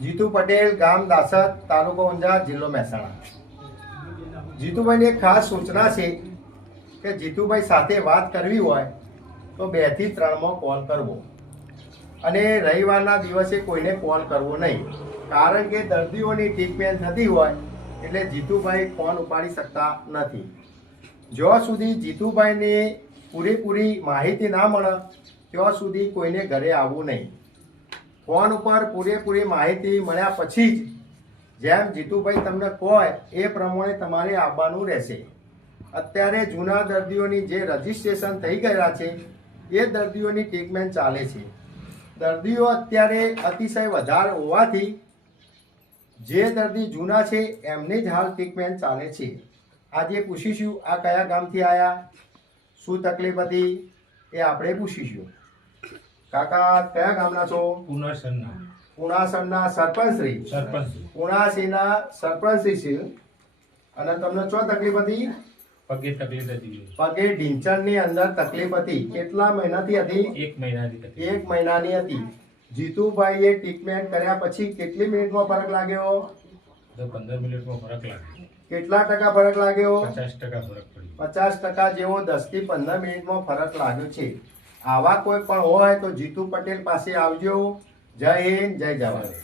જીતુ પટેલ, ગામ દાસદ, તાલુકો ઊંઝા, જિલ્લો મહેસાણા। જીતુભાઈની એક ખાસ સૂચના છે કે જીતુભાઈ સાથે વાત કરવી હોય તો 2 થી 3 કોલ કરવો અને રવિવારના દિવસે કોઈને કોલ કરવો નહીં, કારણ કે દર્દીઓની ટ્રીટમેન્ટ થતી હોય એટલે જીતુભાઈ ફોન ઉપાડી શકતા નથી। જ્યાં સુધી જીતુભાઈને પૂરેપૂરી માહિતી ના મળે ત્યાં સુધી કોઈને ઘરે આવવું નહીં। ફોન ઉપર પૂરેપૂરી માહિતી મળ્યા પછી જ જેમ જીતુભાઈ તમને કહે એ પ્રમાણે તમારે આવવાનું રહેશે। અત્યારે જૂના દર્દીઓની જે રજીસ્ટ્રેશન થઈ ગયા છે એ દર્દીઓની ટ્રીટમેન્ટ ચાલે છે। દર્દીઓ અત્યારે અતિશય વધારે હોવાથી જે દર્દી જૂના છે એમની જ હાલ ટ્રીટમેન્ટ ચાલે છે। આજે પૂછીશું આ કયા ગામથી આવ્યા, શું તકલીફ હતી એ આપણે પૂછીશું। કાકા કયા ગામના છો? પુણાસરના સરપંચ પુણાસીના સરપંચ છે। અને તમને શું તકલીફ હતી? પગે ઢીંચણની અંદર તકલીફ હતી। કેટલા મહિનાથી હતી? 1 મહિનાની હતી। જીતુભાઈએ ટ્રીટમેન્ટ કર્યા પછી કેટલી મિનિટમાં ફરક લાગ્યો? 15 મિનિટમાં ફરક લાગ્યો। કેટલા ટકા ફરક લાગ્યો? 50% ફરક પડ્યો। 50% જેવો 10 થી 15 મિનિટમાં ફરક લાગ્યો છે। આવા કોઈ પણ હોય તો જીતુ પટેલ પાસે આવજો। જય હિન્દ, જય જવાહર।